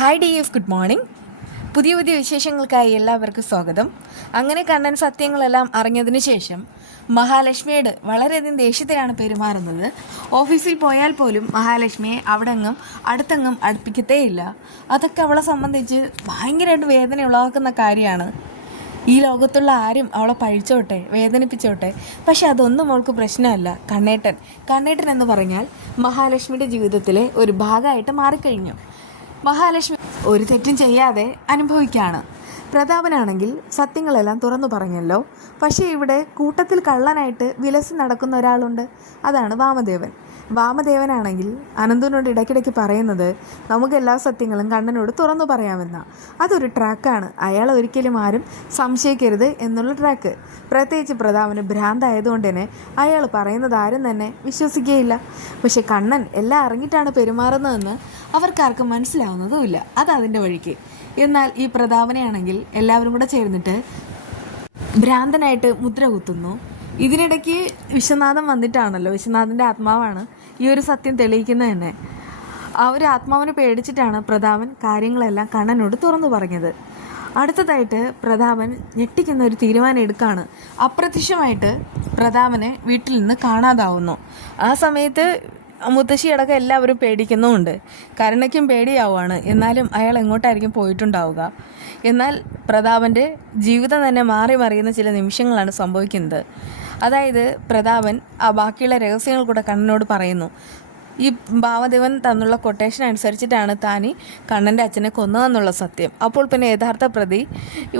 Hi DF, good morning. പുതിയ പുതിയ വിശേഷങ്ങൾക്കായി എല്ലാവർക്കും സ്വാഗതം. അങ്ങനെ കണ്ണൻ സത്യങ്ങളെല്ലാം അറിഞ്ഞതിന് ശേഷം മഹാലക്ഷ്മിയോട് വളരെയധികം ദേഷ്യത്തിലാണ് പെരുമാറുന്നത്. ഓഫീസിൽ പോയാൽ പോലും മഹാലക്ഷ്മിയെ അവിടെങ്ങും അടുത്തെങ്ങും അടുപ്പിക്കത്തേയില്ല. അതൊക്കെ അവളെ സംബന്ധിച്ച് ഭയങ്കരമായിട്ട് വേദന ഉളവാക്കുന്ന കാര്യമാണ്. ഈ ലോകത്തുള്ള ആരും അവളെ പഴിച്ചോട്ടെ, വേദനിപ്പിച്ചോട്ടെ, പക്ഷെ അതൊന്നും അവൾക്ക് പ്രശ്നമല്ല. കണ്ണേട്ടൻ എന്ന് പറഞ്ഞാൽ മഹാലക്ഷ്മിയുടെ ജീവിതത്തിലെ ഒരു ഭാഗമായിട്ട് മാറിക്കഴിഞ്ഞു. മഹാലക്ഷ്മി ഒരു തെറ്റും ചെയ്യാതെ അനുഭവിക്കുകയാണ്. പ്രതാപനാണെങ്കിൽ സത്യങ്ങളെല്ലാം തുറന്നു പറഞ്ഞല്ലോ. പക്ഷേ ഇവിടെ കൂട്ടത്തിൽ കള്ളനായിട്ട് വിലസി നടക്കുന്ന ഒരാളുണ്ട്. അതാണ് വാമദേവനാണെങ്കിൽ അനന്തുവിനോട് ഇടയ്ക്കിടയ്ക്ക് പറയുന്നത് നമുക്ക് എല്ലാ സത്യങ്ങളും കണ്ണനോട് തുറന്നു പറയാമെന്നാണ്. അതൊരു ട്രാക്കാണ്. അയാൾ ഒരിക്കലും ആരും സംശയിക്കരുത് എന്നുള്ള ട്രാക്ക്. പ്രത്യേകിച്ച് പ്രതാപന് ഭ്രാന്തായതുകൊണ്ട് തന്നെ അയാൾ പറയുന്നത് ആരും തന്നെ വിശ്വസിക്കുകയില്ല. പക്ഷെ കണ്ണൻ എല്ലാം അറിഞ്ഞിട്ടാണ് പെരുമാറുന്നതെന്ന് അവർക്കാർക്കും മനസ്സിലാവുന്നതുമില്ല. അതതിൻ്റെ വഴിക്ക്. എന്നാൽ ഈ പ്രതാപനെയാണെങ്കിൽ എല്ലാവരും കൂടെ ചേർന്നിട്ട് ഭ്രാന്തനായിട്ട് മുദ്ര കുത്തുന്നു. ഇതിനിടയ്ക്ക് വിശ്വനാഥൻ വന്നിട്ടാണല്ലോ, വിശ്വനാഥൻ്റെ ആത്മാവാണ് ഈ ഒരു സത്യം തെളിയിക്കുന്നത് തന്നെ. ആ ഒരു ആത്മാവിനെ പേടിച്ചിട്ടാണ് പ്രതാപൻ കാര്യങ്ങളെല്ലാം കണ്ണനോട് തുറന്നു പറഞ്ഞത്. അടുത്തതായിട്ട് പ്രതാപൻ ഞെട്ടിക്കുന്ന ഒരു തീരുമാനം എടുക്കുകയാണ്. അപ്രത്യക്ഷമായിട്ട് പ്രതാപനെ വീട്ടിൽ നിന്ന് കാണാതാവുന്നു. ആ സമയത്ത് മുത്തശ്ശിയടക്കം എല്ലാവരും പേടിക്കുന്നുമുണ്ട്. കരുണയ്ക്കും പേടിയാവുകയാണ്. എന്നാലും അയാൾ എങ്ങോട്ടായിരിക്കും പോയിട്ടുണ്ടാവുക. എന്നാൽ പ്രതാപൻ്റെ ജീവിതം തന്നെ മാറി മറിയുന്ന ചില നിമിഷങ്ങളാണ് സംഭവിക്കുന്നത്. അതായത് പ്രതാപൻ ബാക്കിയുള്ള രഹസ്യങ്ങൾ കൂടെ കണ്ണനോട് പറയുന്നു. ഈ ഭാവദേവൻ തന്നുള്ള കൊട്ടേഷൻ അനുസരിച്ചിട്ടാണ് താനി കണ്ണൻ്റെ അച്ഛനെ കൊന്നതെന്നുള്ള സത്യം. അപ്പോൾ പിന്നെ യഥാർത്ഥ പ്രതി,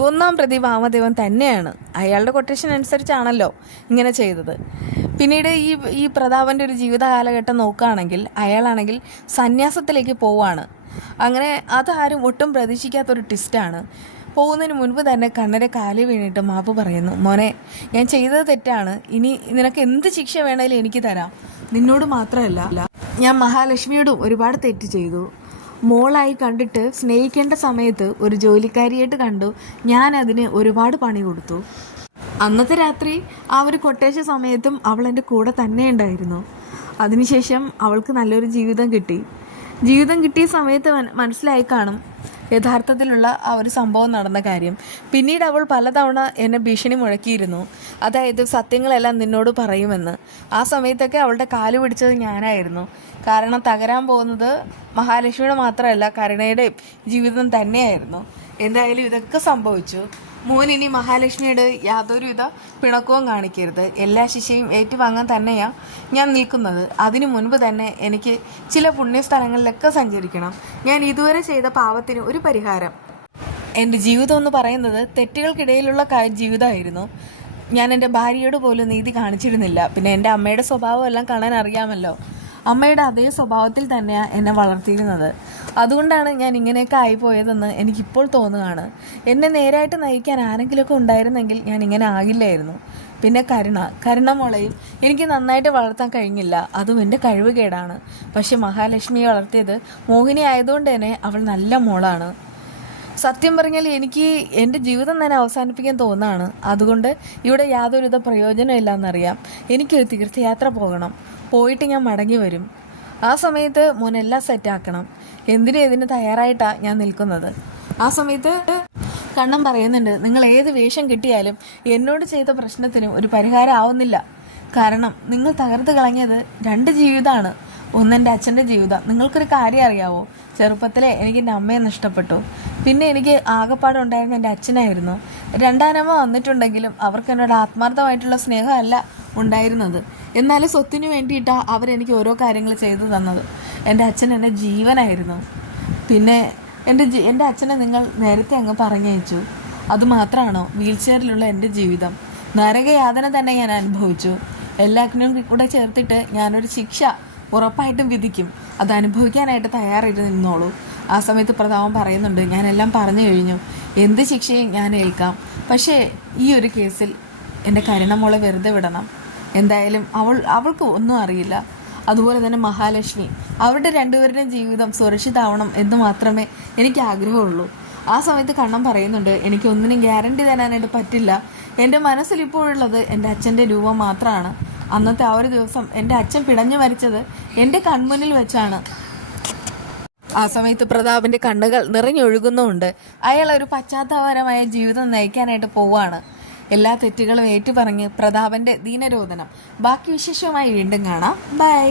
ഒന്നാം പ്രതി ഭാവദേവൻ തന്നെയാണ്. അയാളുടെ കൊട്ടേഷൻ അനുസരിച്ചാണല്ലോ ഇങ്ങനെ ചെയ്തത്. പിന്നീട് ഈ പ്രതാപൻ്റെ ഒരു ജീവിത കാലഘട്ടം നോക്കുകയാണെങ്കിൽ അയാളാണെങ്കിൽ സന്യാസത്തിലേക്ക് പോവാണ്. അങ്ങനെ അതാരും ഒട്ടും പ്രതീക്ഷിക്കാത്തൊരു ട്വിസ്റ്റാണ്. പോകുന്നതിന് മുൻപ് തന്നെ കണ്ണൻ്റെ കാലിൽ വീണിട്ട് മാപ്പ് പറയുന്നു. മോനെ, ഞാൻ ചെയ്തത് തെറ്റാണ്. ഇനി നിനക്ക് എന്ത് ശിക്ഷ വേണേലും എനിക്ക് തരാം. നിന്നോട് മാത്രമല്ല, ഞാൻ മഹാലക്ഷ്മിയോടും ഒരുപാട് തെറ്റ് ചെയ്തു. മോളായി കണ്ടിട്ട് സ്നേഹിക്കേണ്ട സമയത്ത് ഒരു ജോലിക്കാരിയായിട്ട് കണ്ടു. ഞാൻ അതിന് ഒരുപാട് പണി കൊടുത്തു. അന്നത്തെ രാത്രി ആ ഒരു കൊട്ടേഷ സമയത്തും അവൾ എൻ്റെ കൂടെ തന്നെ ഉണ്ടായിരുന്നു. അതിനുശേഷം അവൾക്ക് നല്ലൊരു ജീവിതം കിട്ടിയ സമയത്ത് മനസ്സിലായി കാണും യഥാർത്ഥത്തിലുള്ള ആ ഒരു സംഭവം നടന്ന കാര്യം. പിന്നീട് അവൾ പലതവണ എന്നെ ഭീഷണി മുഴക്കിയിരുന്നു. അതായത് സത്യങ്ങളെല്ലാം നിന്നോട് പറയുമെന്ന്. ആ സമയത്തൊക്കെ അവളുടെ കാല് പിടിച്ചത് ഞാനായിരുന്നു. കാരണം തകരാൻ പോകുന്നത് മഹാലക്ഷ്മിയുടെ മാത്രമല്ല, കരുണയുടെ ജീവിതം തന്നെയായിരുന്നു. എന്തായാലും ഇതൊക്കെ സംഭവിച്ചു. മോനിനി മഹാലക്ഷ്മിയോട് യാതൊരുവിധ പിണക്കവും കാണിക്കരുത്. എല്ലാ ശിക്ഷയും ഏറ്റുവാങ്ങാൻ തന്നെയാണ് ഞാൻ നിൽക്കുന്നത്. അതിനു മുൻപ് തന്നെ എനിക്ക് ചില പുണ്യസ്ഥലങ്ങളിലൊക്കെ സഞ്ചരിക്കണം. ഞാൻ ഇതുവരെ ചെയ്ത പാവത്തിന് ഒരു പരിഹാരം. എൻ്റെ ജീവിതം എന്ന് പറയുന്നത് തെറ്റുകൾക്കിടയിലുള്ള ജീവിതമായിരുന്നു. ഞാൻ എൻ്റെ ഭാര്യയോട് പോലും നീതി കാണിച്ചിരുന്നില്ല. പിന്നെ എൻ്റെ അമ്മയുടെ സ്വഭാവം എല്ലാം കാണാൻ അറിയാമല്ലോ. അമ്മയുടെ അതേ സ്വഭാവത്തിൽ തന്നെയാണ് എന്നെ വളർത്തിയിരുന്നത്. അതുകൊണ്ടാണ് ഞാൻ ഇങ്ങനെയൊക്കെ ആയിപ്പോയതെന്ന് എനിക്കിപ്പോൾ തോന്നുകയാണ്. എന്നെ നേരായിട്ട് നയിക്കാൻ ആരെങ്കിലുമൊക്കെ ഉണ്ടായിരുന്നെങ്കിൽ ഞാൻ ഇങ്ങനെ ആകില്ലായിരുന്നു. പിന്നെ കരുണ മോളെയും എനിക്ക് നന്നായിട്ട് വളർത്താൻ കഴിഞ്ഞില്ല. അതും എൻ്റെ കഴിവുകേടാണ്. പക്ഷെ മഹാലക്ഷ്മിയെ വളർത്തിയത് മോഹിനി ആയതുകൊണ്ട് തന്നെ അവൾ നല്ല മോളാണ്. സത്യം പറഞ്ഞാൽ എനിക്ക് എൻ്റെ ജീവിതം തന്നെ അവസാനിപ്പിക്കാൻ തോന്നുകയാണ്. അതുകൊണ്ട് ഇവിടെ യാതൊരുവിധ പ്രയോജനമില്ല എന്നറിയാം. എനിക്കൊരു തീർത്ഥയാത്ര പോയിട്ട് ഞാൻ മടങ്ങി വരും. ആ സമയത്ത് മോനെല്ലാം സെറ്റാക്കണം. എന്തിനു തയ്യാറായിട്ടാണ് ഞാൻ നിൽക്കുന്നത്. ആ സമയത്ത് കണ്ണൻ പറയുന്നുണ്ട്, നിങ്ങൾ ഏത് വേഷം കിട്ടിയാലും എന്നോട് ചെയ്ത പ്രശ്നത്തിന് ഒരു പരിഹാരം ആവുന്നില്ല. കാരണം നിങ്ങൾ തകർത്ത് കളഞ്ഞത് 2 ജീവിതമാണ്. ഒന്നെൻ്റെ അച്ഛൻ്റെ ജീവിതം. നിങ്ങൾക്കൊരു കാര്യം അറിയാവോ? ചെറുപ്പത്തിലെ എനിക്ക് എൻ്റെ അമ്മയെ നഷ്ടപ്പെട്ടു. പിന്നെ എനിക്ക് ആകെപ്പാടുണ്ടായിരുന്ന എൻ്റെ അച്ഛനായിരുന്നു. രണ്ടാനമ്മ വന്നിട്ടുണ്ടെങ്കിലും അവർക്ക് എന്നോട് ആത്മാർത്ഥമായിട്ടുള്ള സ്നേഹമല്ല ഉണ്ടായിരുന്നത്. എന്നാലും സ്വത്തിനു വേണ്ടിയിട്ടാണ് അവരെനിക്ക് ഓരോ കാര്യങ്ങൾ ചെയ്തു തന്നത്. എൻ്റെ അച്ഛൻ എൻ്റെ ജീവനായിരുന്നു. പിന്നെ എൻ്റെ അച്ഛനെ നിങ്ങൾ നേരത്തെ അങ്ങ് പറഞ്ഞയച്ചു. അതുമാത്രമാണോ വീൽ ചെയറിലുള്ള എൻ്റെ ജീവിതം? നരകയാതന തന്നെ ഞാൻ അനുഭവിച്ചു. എല്ലാത്തിനും കൂടെ ചേർത്തിട്ട് ഞാനൊരു ശിക്ഷ ഉറപ്പായിട്ടും വിധിക്കും. അത് അനുഭവിക്കാനായിട്ട് തയ്യാറായിട്ട് നിന്നോളൂ. ആ സമയത്ത് പ്രതാപൻ പറയുന്നുണ്ട്, ഞാനെല്ലാം പറഞ്ഞു കഴിഞ്ഞു. എന്ത് ശിക്ഷയും ഞാൻ ഏൽക്കാം. പക്ഷേ ഈ ഒരു കേസിൽ എൻ്റെ കരുണമോളെ വെറുതെ വിടണം. എന്തായാലും അവൾക്ക് ഒന്നും അറിയില്ല. അതുപോലെ തന്നെ മഹാലക്ഷ്മി, അവരുടെ രണ്ടുപേരുടെയും ജീവിതം സുരക്ഷിതമാവണം എന്ന് മാത്രമേ എനിക്ക് ആഗ്രഹമുള്ളൂ. ആ സമയത്ത് കണ്ണൻ പറയുന്നുണ്ട്, എനിക്കൊന്നിനും ഗ്യാരണ്ടി തരാനായിട്ട് പറ്റില്ല. എൻ്റെ മനസ്സിലിപ്പോഴുള്ളത് എൻ്റെ അച്ഛൻ്റെ രൂപം മാത്രമാണ്. അന്നത്തെ ആ ഒരു ദിവസം എൻ്റെ അച്ഛൻ പിടഞ്ഞു മരിച്ചത് എൻ്റെ കൺമുന്നിൽ വെച്ചാണ്. ആ സമയത്ത് പ്രതാപന്റെ കണ്ണുകൾ നിറഞ്ഞൊഴുകുന്നുമുണ്ട്. അയാൾ ഒരു പശ്ചാത്താപരമായ ജീവിതം നയിക്കാനായിട്ട് പോവാണ്. എല്ലാ തെറ്റുകളും ഏറ്റുപറഞ്ഞ് പ്രതാപന്റെ ദീനരോധനം. ബാക്കി വിശേഷമായി വീണ്ടും കാണാം. ബൈ.